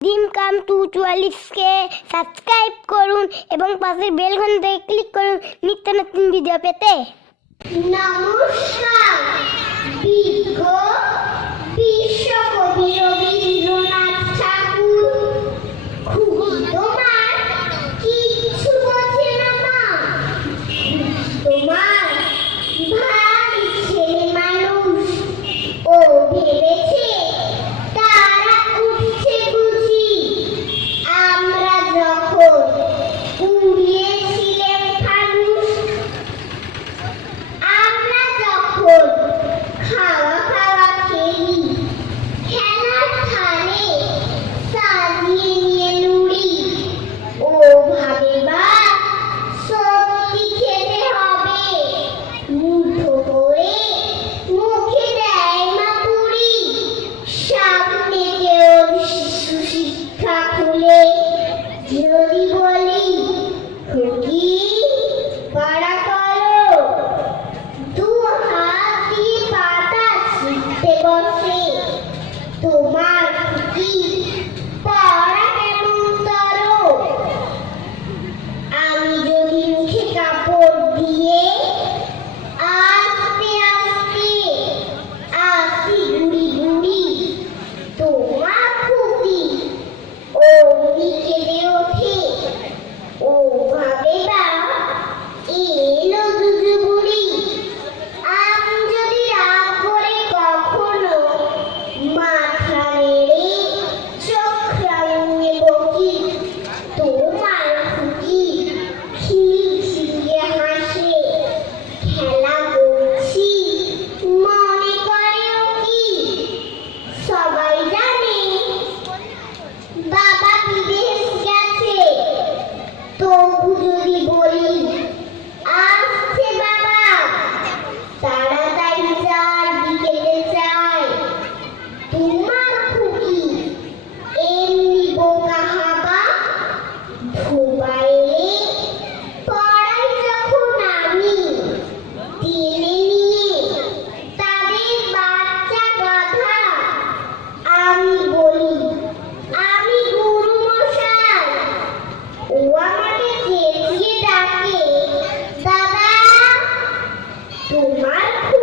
ডিম come to চুয়াল্লিশকে subscribe করুন এবং পাশের বেল ঘন্টায় ক্লিক করুন নিত্য নতুন ভিডিও পেতে। নমস্কার। তোমার